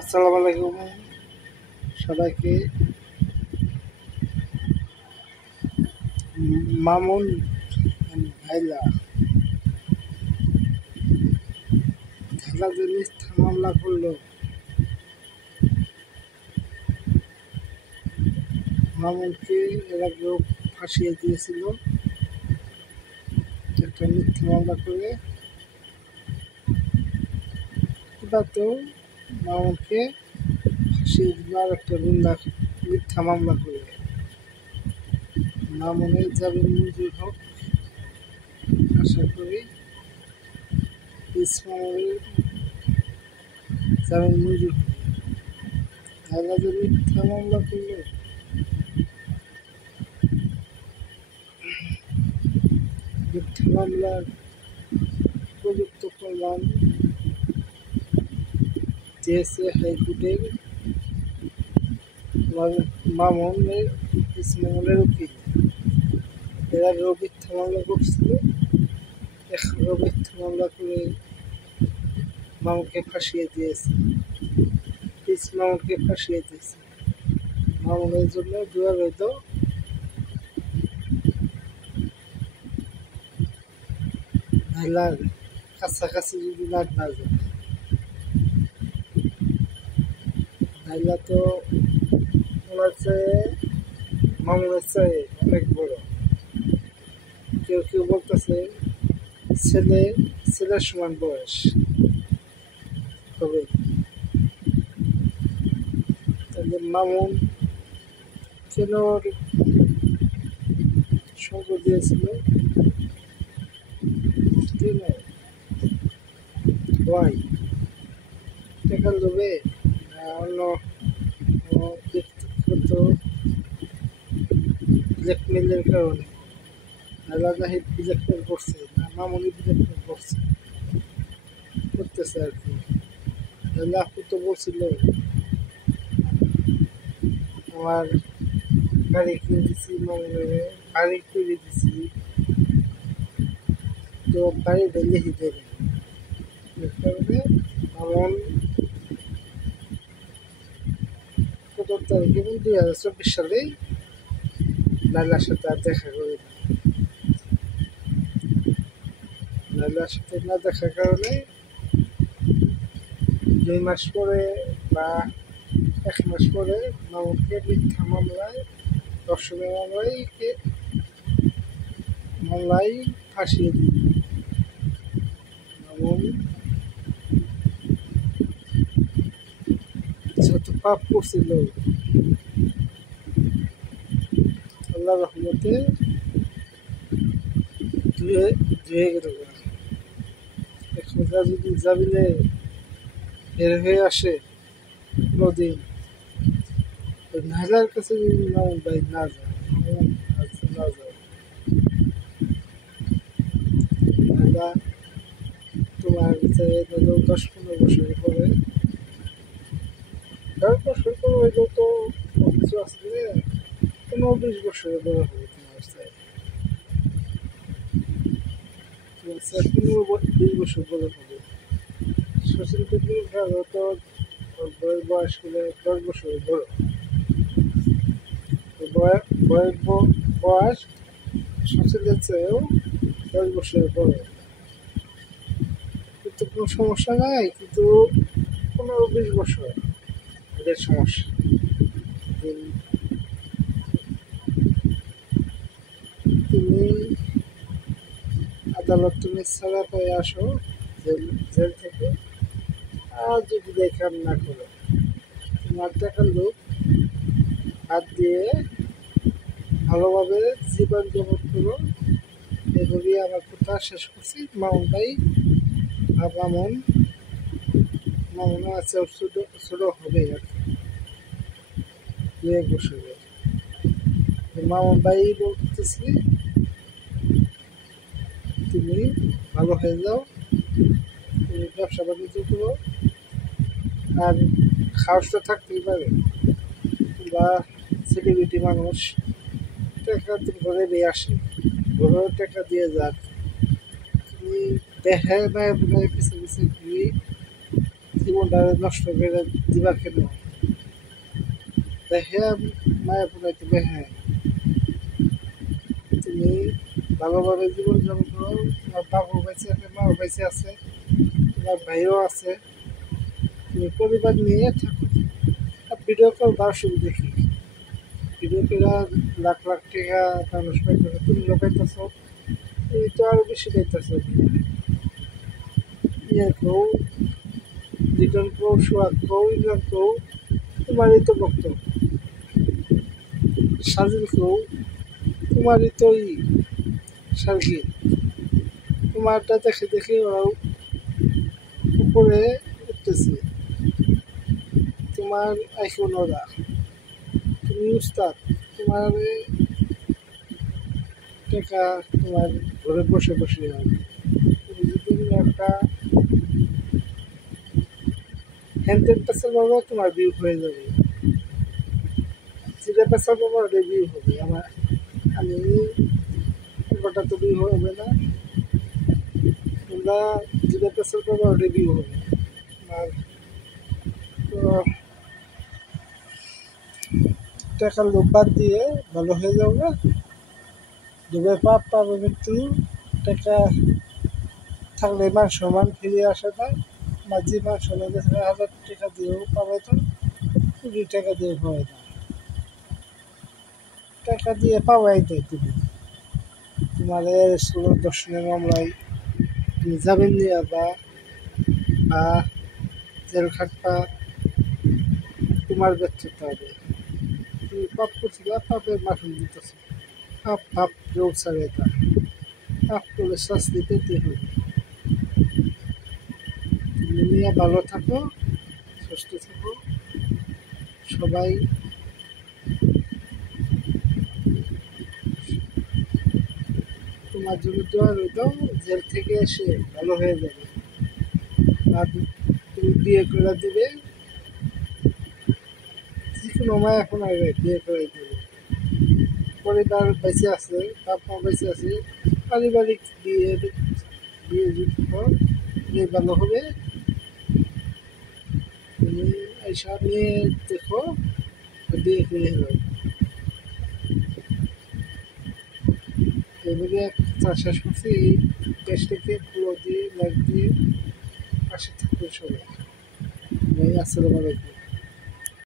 আসসালামু আলাইকুম সবাইকে। মামুন ভাইলা খেলা যে মিথ্যা মামলা করলো, মামুনকে এর আগেও ফাঁসিয়ে দিয়েছিল একটা মিথ্যা মামলা করে। এটাতেও মামুনকে ফাঁসিয়ে দিল আর একটা মিথ্যা মামলা করে। মামুনের জামিন মঞ্জুর হোক, আশা করি মামুনের জামিন মঞ্জুর হবে। খেলা যে মিথ্যা মামলা করলো, মিথ্যা মামলার উপযুক্ত প্রমাণ দিয়েছে হাইকোর্টের মামুনের উকিল। এরা মিথ্যা মামলা করছিল, মিথ্যা মামলা করে মামুনকে ফাঁসিয়ে দিয়েছে। মামুনকে ফাঁসিয়ে দিয়েছে, মামুনের জন্য দোয়া রইল। ভাইলার কাছাকাছি যদি না যায়, ভাইলা তো ওনার চেয়ে মামুনের চেয়ে অনেক বড়। কেউ কেউ বলতেছে ছেলের সমান বয়স হবে। তাহলে মামুন কেন সঙ্গ দিয়েছিল? কেন? ওয়াই টাকা লোভে না অন্য ব্যক্তিগত ব্ল্যাকমেলের কারণে? আলাদা ব্ল্যাকমেল করছে না মামুনি ব্ল্যাকমেল করতেছে আর কি। আপু তো বলছিল আমার গাড়ি কিনে দিছি, মামুনের বাড়ি করে দিছি, তো বাড়ি লিখে দেবে। এর কারণে মামুন ১৭ তারিখে এবং ২০২৪ সালেই লাইলার সাথে আর দেখা করে না। লাইলার সাথে না দেখার কারণে ২ মাস পরে বা ১ মাস পরে মামুনকে মিথ্যা মামলায়, ধর্ষণের মামলায় ফাঁসিয়ে দিল। মামুন যত পাপ করছিল আল্লাহ রহমতে ধুয়ে গেল। এখন যদি জামিনে বের হয়ে আসে কোনোদিন, নাহলার কাছে যদি মামুন ভাই না যায়, নাহলা তোমার 10-15 বছর পরে, 10 বছর পরে হইলেও তো কিছু আসলে 15-20 বছরে বড় হবে। তোমার চাই 15-20 বছর বড় হবে। সচিন টেন্ডুলকার তো বয়স হলে 10 বছর বড়। বয়স সচিনের চেয়েও 10 বছরের বড়, কিন্তু কোনো সমস্যা নাই। কিন্তু 15-20 বছর এদের সমস্যা। তুমি তুমি ছাড়া পেয়ে আসো জেল থেকে, আর যদি দেখার না করো, তোমার টাকার লোক হাত দিয়ে ভালোভাবে জীবন যাপন করো। এগুলি আমার কথা শেষ করছি। মামুন ভাই আর মামুন আছে ছোট হবে আর কি, 2-1 বছরের। মামুন ভাই বলতেছি তুমি ভালো হয়ে যাও, তুমি ব্যবসা বাণিজ্য করো, আর সাহসটা থাকতেই পারে। বা সেলিব্রিটি মানুষ, টাকা তো ঘরে দিয়ে আসে, ঘরেও টাকা দিয়ে যাক, তুমি দেখে না পিছিয়ে ঘুরি জীবনটা নষ্ট করে দিবা কেন? দেখে মায়া পুরাইতে দেখে তুমি ভালোভাবে জীবনযাপন করো। তোমার বাবু বেঁচে আছে, মাও বেঁচে আছে, তোমার ভাইও আছে, তুমি পরিবার নিয়ে থাকো। আর ভিডিও কল দেওয়ার সুবিধা কি? ভিডিও করে লাখ লাখ টাকা মানুষ পাইতেছে, তুমিও পাইতেছ, তুমি তো আরো বেশি পাইতেছ। ইয়ে কৌ রিটার্ন কৌ সোয়াগ কৌ ইন্ডিয়ান কৌ তোমারই তো বক্তব্য। সাজিল কৌ তোমারই তো সার্গি। তোমারটা দেখে দেখে ওরাও উপরে উঠতেছে। তোমার আইফোন ওরা, তুমি উস্তাদ, তোমার টাকা তোমার ঘরে বসে বসে হবে। তুমি যদি একটা হ্যান্ডেল পেছাল বাবা তোমার ভিউ হয়ে যাবে, যেটা পেছাল বাবা ওটা ভিউ হবে। আমি ওটা তো ভিউ হবে না, তোমরা যেটা পেছাল বাবা ওটা ভিউ হবে। আর তো টাকার লোভ বাদ দিয়ে ভালো হয়ে যাবে। ডুবে পাপ পাবে কিন্তু টাকা থাকলে মান সম্মান ফিরে আসে না। মাঝি মান সম্মান 1000 টাকা দিয়েও পাবে না, 20 টাকা দিয়ে পাবে না। টাকা দিয়ে পাওয়াই দেয় তুমি। তোমার ষোলো দর্শনের মামলায় তুমি জামিন নিয়ে বা জেল খাটবা, তোমার ব্যর্থতা হবে। তুমি পাপ করছিল, পাপের মাসুল দিতেছ। পাপ পাপ কেউ ছাড়ে না, পাপ করলে শাস্তি পেতে হবে। তুমি নিয়ে ভালো থাকো, সুস্থ থাকো। সবাই তোমার জন্য দোয়া রইল, জেল থেকে এসে ভালো হয়ে যাবে। আর তুমি বিয়ে করে দিবে, যে কোনো মায় এখন আগে বিয়ে করে দেবে। পরিবার বেঁচে আছে, বাপ মা বেঁচে আছে, পারিবারিক বিয়ে বিয়ে যদি হয় বিয়ে ভালো হবে। তুমি এইসা নিয়ে দেখো, বিয়ে করে হবে। এবারে শেষ করছি। এই দেশটাকে পুরো দিয়ে লাইক দিয়ে পাশে থাকবে সবাই। আসসালামু আলাইকুম।